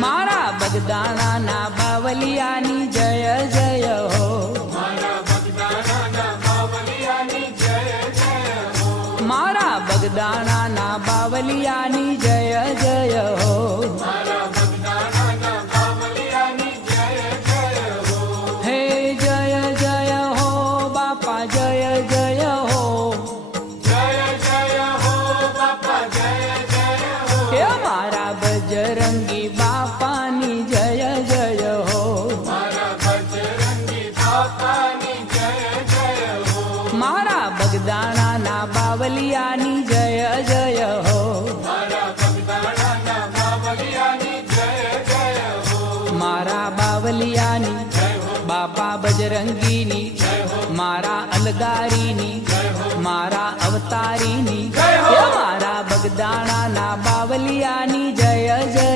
मारा बगदाना ना बावलियानी जय जय हो। मारा बगदाना ना बावलियानी जय जय हो। हे जय जय हो बापा जय जय हो। हे मारा बजरंगी बापानी जय जय हो। मारा बगदाना ना बावलियानी जय जय हो। मारा बावलियानी बापा बजरंगीनी मारा अलगारीनी मारा अवतारीनी मारा बगदाना ना बावलियानी जय जय।